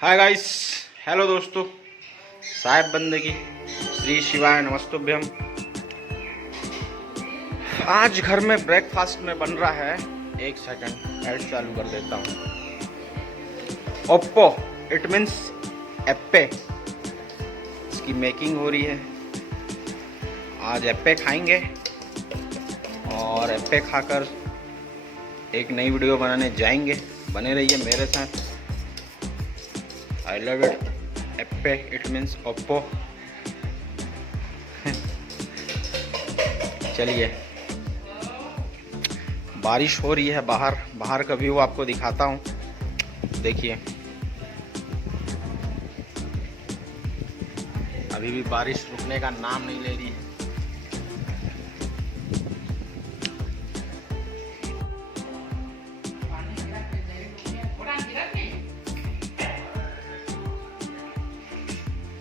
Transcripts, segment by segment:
Hi guys, hello दोस्तों। साहिब बंदगी श्री शिवाय नमस्तुभ्यम। आज घर में ब्रेकफास्ट में बन रहा है, एक सेकंड ऐड चालू कर देता हूँ। ओप्पो, इट मीन्स एप्पे, इसकी मेकिंग हो रही है। आज एप्पे खाएंगे और एप्पे खाकर एक नई वीडियो बनाने जाएंगे। बने रहिए मेरे साथ। I love it. एप्पे, इट मीन्स ओप्पो। चलिए, बारिश हो रही है बाहर का व्यू आपको दिखाता हूँ। देखिए, अभी भी बारिश रुकने का नाम नहीं ले रही है।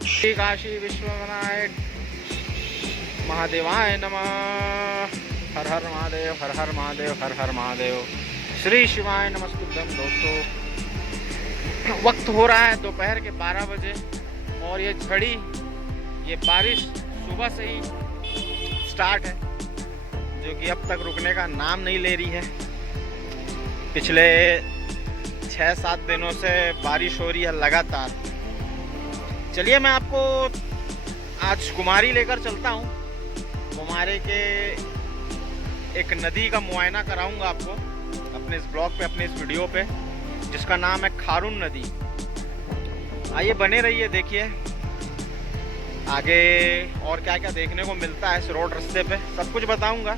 श्री काशी विश्वनाथ महादेवाय नमः। हर हर महादेव, हर हर महादेव, हर हर महादेव। श्री शिवाय नमस्तुभ्यम। दोस्तों, वक्त हो रहा है दोपहर के 12 बजे और ये झड़ी, ये बारिश सुबह से ही स्टार्ट है, जो कि अब तक रुकने का नाम नहीं ले रही है। पिछले 6-7 दिनों से बारिश हो रही है लगातार। चलिए, मैं आपको आज कुमारी लेकर चलता हूँ। कुमारी के एक नदी का मुआयना कराऊंगा आपको अपने इस ब्लॉग पे, अपने इस वीडियो पे, जिसका नाम है खारून नदी। आइए, बने रहिए, देखिए आगे और क्या क्या देखने को मिलता है इस रोड रास्ते पे, सब कुछ बताऊंगा।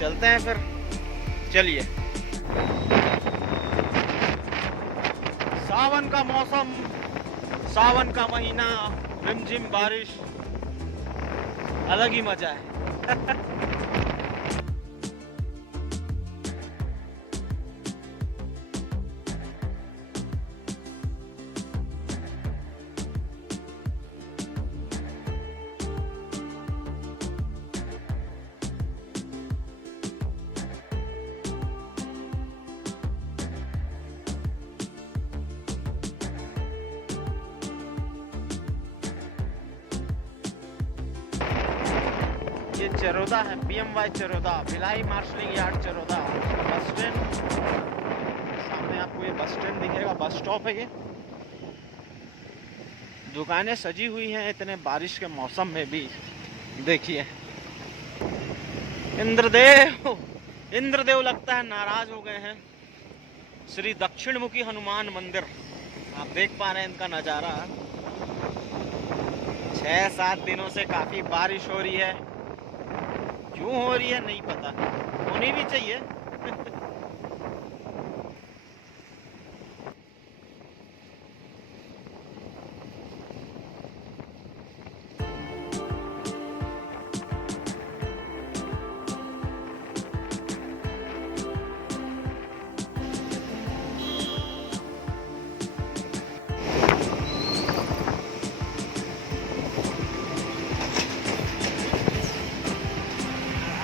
चलते हैं फिर, चलिए। सावन का मौसम, सावन का महीना, रिमझिम बारिश, अलग ही मजा है। ये चरोदा है, PMY Charoda, Bhilai marshalling yard Charoda bus stand. सामने आपको ये बस स्टैंड दिखेगा, बस स्टॉप है ये। दुकानें सजी हुई हैं इतने बारिश के मौसम में भी। देखिए, इंद्रदेव लगता है नाराज हो गए हैं। श्री दक्षिणमुखी हनुमान मंदिर, आप देख पा रहे हैं इनका नज़ारा। 6-7 दिनों से काफ़ी बारिश हो रही है। क्यों हो रही है नहीं पता, होनी भी चाहिए।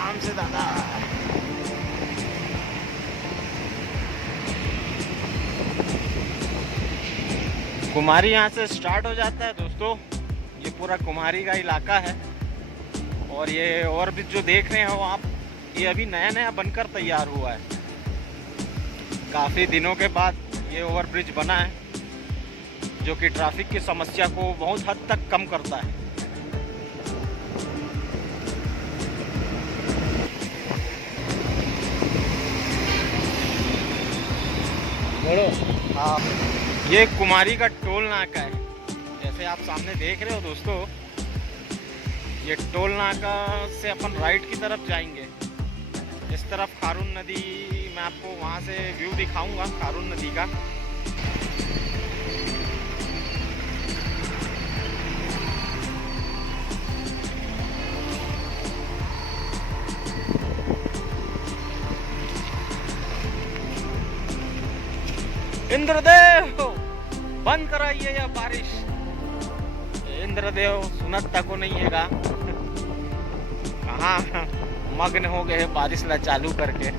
आराम से दादा। कुमारी यहाँ से स्टार्ट हो जाता है दोस्तों। ये पूरा कुमारी का इलाका है और ये ओवरब्रिज जो देख रहे हो आप, ये अभी नया नया बनकर तैयार हुआ है। काफ़ी दिनों के बाद ये ओवरब्रिज बना है, जो कि ट्रैफिक की समस्या को बहुत हद तक कम करता है। हाँ, ये कुमारी का टोल नाका है। जैसे आप सामने देख रहे हो दोस्तों, ये टोल नाका से अपन राइट की तरफ जाएंगे। इस तरफ खारून नदी, मैं आपको वहाँ से व्यू दिखाऊंगा खारून नदी का। इंद्रदेव, बंद कराइए यह बारिश। इंद्रदेव सुनता को नहीं हैगा, कहाँ मग्न हो गए बारिश ला चालू करके।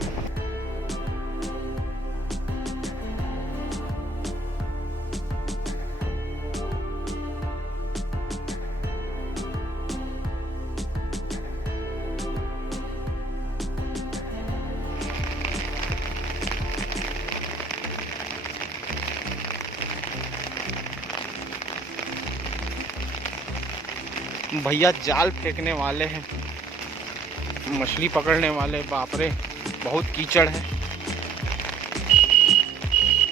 भैया जाल फेंकने वाले हैं, मछली पकड़ने वाले। बाप रे, बहुत कीचड़ है।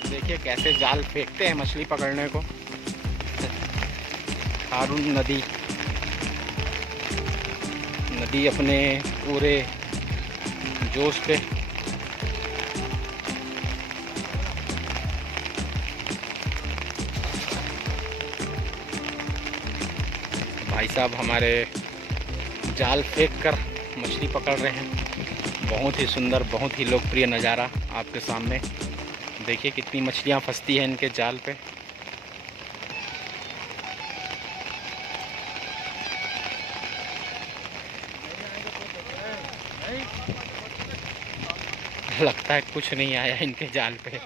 देखिए कैसे जाल फेंकते हैं मछली पकड़ने को। खारून नदी, नदी अपने पूरे जोश पे। भाई साहब हमारे जाल फेंक कर मछली पकड़ रहे हैं। बहुत ही सुंदर, बहुत ही लोकप्रिय नज़ारा आपके सामने। देखिए कितनी मछलियाँ फंसती हैं इनके जाल पे। लगता है कुछ नहीं आया इनके जाल पे।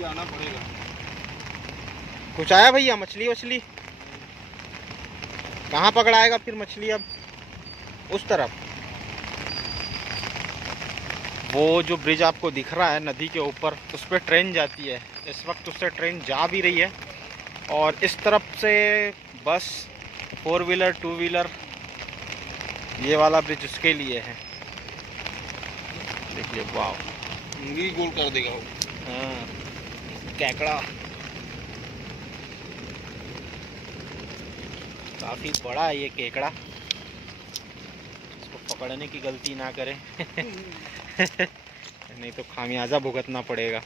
जाना पड़ेगा। कुछ आया भैया? मछली वछली कहाँ पकड़ाएगा फिर मछली? अब उस तरफ वो जो ब्रिज आपको दिख रहा है नदी के ऊपर, उस पर ट्रेन जाती है। इस वक्त उससे ट्रेन जा भी रही है। और इस तरफ से बस, 4 व्हीलर 2 व्हीलर, ये वाला ब्रिज उसके लिए है। देखिए वाह, उंगली गोल कर देगा वो। हाँ, केकड़ा काफ़ी बड़ा है ये केकड़ा। इसको पकड़ने की गलती ना करें। नहीं तो खामियाजा भुगतना पड़ेगा।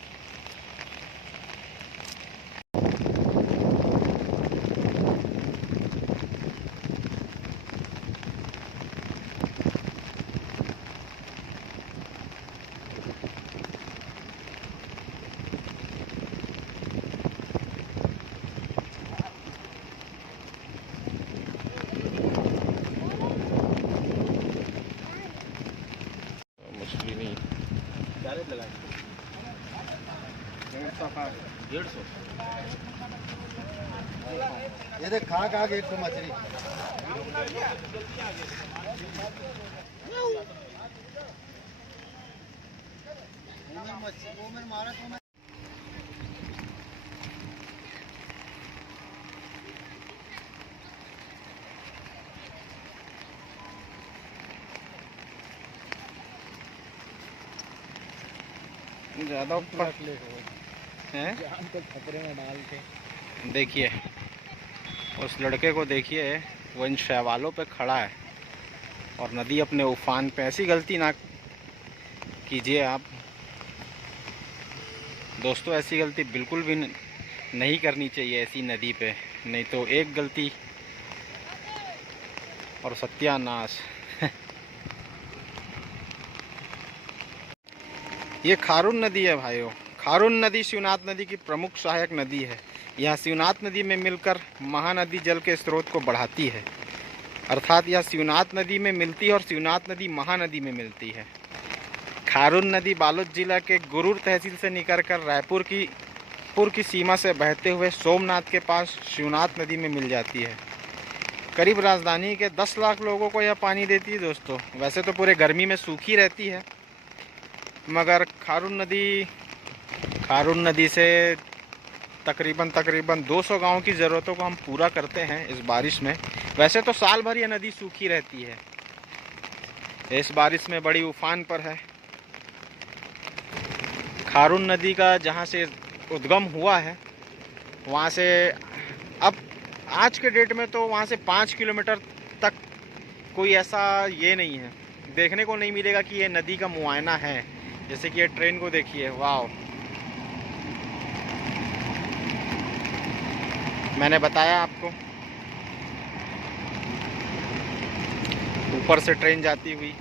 मछली नहीं। क्या रेट लगा? 150। ये देख खा खा के एक तो मछली। वो मैंने मारा तो मैं। ज़्यादा ऊपर हैं, खतरे में डाल के। देखिए उस लड़के को, देखिए वो इन शैवालों पे खड़ा है और नदी अपने उफान पे। ऐसी गलती ना कीजिए आप दोस्तों, ऐसी गलती बिल्कुल भी नहीं करनी चाहिए ऐसी नदी पे, नहीं तो एक गलती और सत्यानाश। ये खारून नदी है भाइयों। खारून नदी शिवनाथ नदी की प्रमुख सहायक नदी है। यह शिवनाथ नदी में मिलकर महानदी जल के स्रोत को बढ़ाती है। अर्थात यह शिवनाथ नदी में मिलती है और शिवनाथ नदी महानदी में मिलती है। खारून नदी बालोद जिला के गुरूर तहसील से निकलकर रायपुर की सीमा से बहते हुए सोमनाथ के पास शिवनाथ नदी में मिल जाती है। करीब राजधानी के 10 लाख लोगों को यह पानी देती है दोस्तों। वैसे तो पूरे गर्मी में सूखी रहती है, मगर खारून नदी से तकरीबन 200 गांव की ज़रूरतों को हम पूरा करते हैं इस बारिश में। वैसे तो साल भर ये नदी सूखी रहती है, इस बारिश में बड़ी उफान पर है। खारून नदी का जहां से उद्गम हुआ है, वहां से अब आज के डेट में तो वहां से 5 किलोमीटर तक कोई ऐसा ये नहीं है, देखने को नहीं मिलेगा कि ये नदी का मुआयना है। जैसे कि ये ट्रेन को देखिए, वाह, मैंने बताया आपको ऊपर से ट्रेन जाती हुई।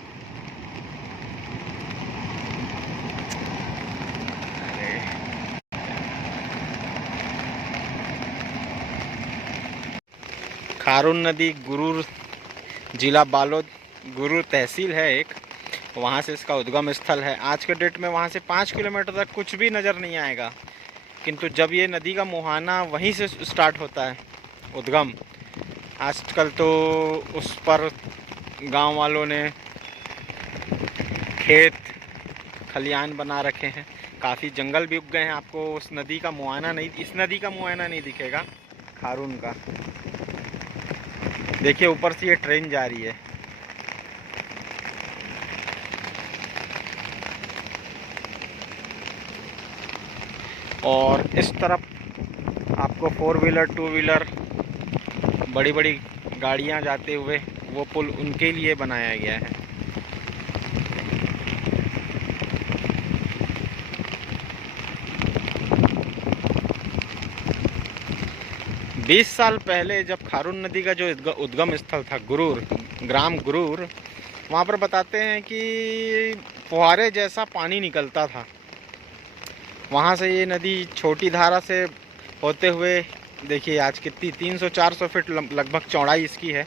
खारून नदी गुरूर जिला बालोद, गुरूर तहसील है एक, वहाँ से इसका उद्गम स्थल है। आज के डेट में वहाँ से 5 किलोमीटर तक कुछ भी नज़र नहीं आएगा, किंतु जब ये नदी का मुहाना वहीं से स्टार्ट होता है, उद्गम, आजकल तो उस पर गांव वालों ने खेत खलियान बना रखे हैं, काफ़ी जंगल भी उग गए हैं। आपको उस नदी का मुआयना नहीं, इस नदी का मुआयना नहीं दिखेगा, खारून का। देखिए ऊपर से ये ट्रेन जा रही है। और इस तरफ आपको 4 व्हीलर 2 व्हीलर बड़ी बड़ी गाड़ियां जाते हुए, वो पुल उनके लिए बनाया गया है। बीस साल पहले जब खारून नदी का जो उद्गम स्थल था गुरूर, ग्राम गुरूर, वहाँ पर बताते हैं कि फुहारे जैसा पानी निकलता था। वहाँ से ये नदी छोटी धारा से होते हुए, देखिए आज कितनी 300-400 फीट लगभग चौड़ाई इसकी है।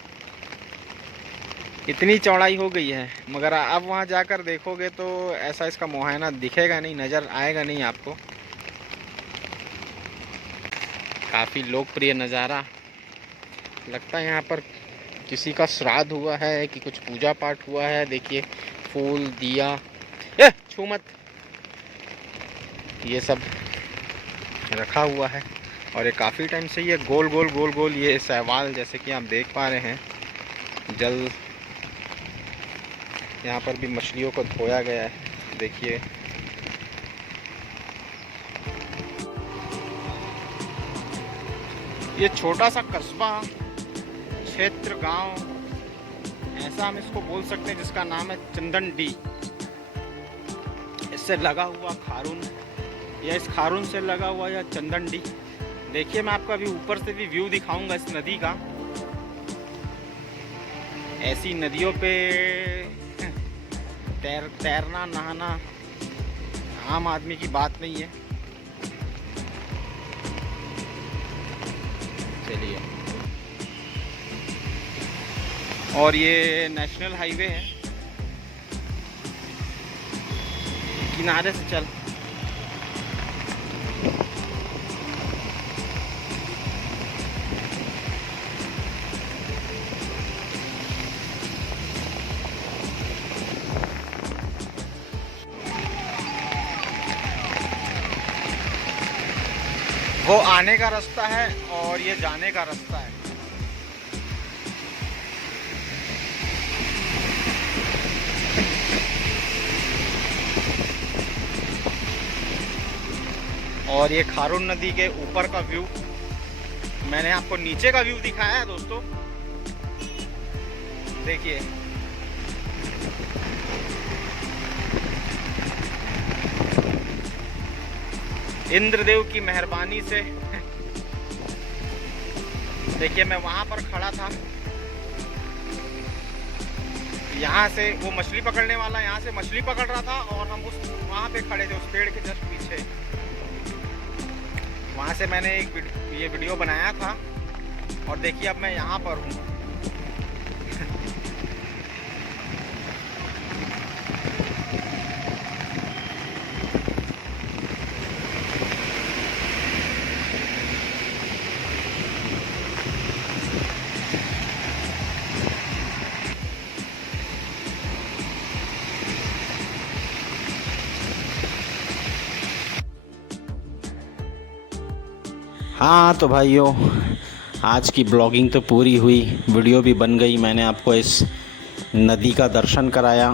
इतनी चौड़ाई हो गई है, मगर अब वहाँ जाकर देखोगे तो ऐसा इसका मुआयना दिखेगा नहीं, नज़र आएगा नहीं आपको। काफ़ी लोकप्रिय नज़ारा लगता है। यहाँ पर किसी का श्राद्ध हुआ है कि कुछ पूजा पाठ हुआ है। देखिए फूल, दिया, छू मत, ये सब रखा हुआ है। और ये काफ़ी टाइम से ये गोल गोल ये सहवाल, जैसे कि आप देख पा रहे हैं, जल, यहाँ पर भी मछलियों को धोया गया है। देखिए ये छोटा सा कस्बा, क्षेत्र, गांव, ऐसा हम इसको बोल सकते हैं, जिसका नाम है चंदन डी। इससे लगा हुआ खारून, या इस खारून से लगा हुआ या चंदन डी। देखिए मैं आपको अभी ऊपर से भी व्यू दिखाऊंगा इस नदी का। ऐसी नदियों पे तैरना, नहाना आम आदमी की बात नहीं है। चलिए, और ये नेशनल हाईवे है, किनारे से चल। वो आने का रास्ता है और ये जाने का रास्ता है। और ये खारून नदी के ऊपर का व्यू, मैंने आपको नीचे का व्यू दिखाया है दोस्तों। देखिए इंद्रदेव की मेहरबानी से देखिए मैं वहां पर खड़ा था, यहाँ से वो मछली पकड़ने वाला यहाँ से मछली पकड़ रहा था, और हम उस वहाँ पे खड़े थे उस पेड़ के जस्ट पीछे। वहाँ से मैंने ये वीडियो बनाया था, और देखिए अब मैं यहाँ पर हूँ। हाँ तो भाइयों, आज की ब्लॉगिंग तो पूरी हुई, वीडियो भी बन गई। मैंने आपको इस नदी का दर्शन कराया।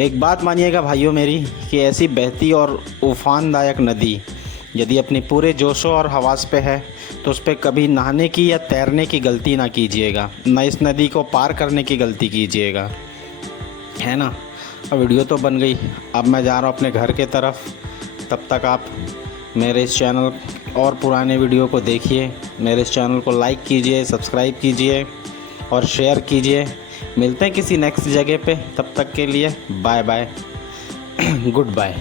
एक बात मानिएगा भाइयों मेरी, कि ऐसी बहती और उफानदायक नदी यदि अपने पूरे जोशो और हवास पे है तो उस पर कभी नहाने की या तैरने की गलती ना कीजिएगा, ना इस नदी को पार करने की गलती कीजिएगा, है ना। अब वीडियो तो बन गई, अब मैं जा रहा हूँ अपने घर के तरफ। तब तक आप मेरे इस चैनल और पुराने वीडियो को देखिए, मेरे इस चैनल को लाइक कीजिए, सब्सक्राइब कीजिए और शेयर कीजिए। मिलते हैं किसी नेक्स्ट जगह पे, तब तक के लिए बाय बाय, गुड बाय।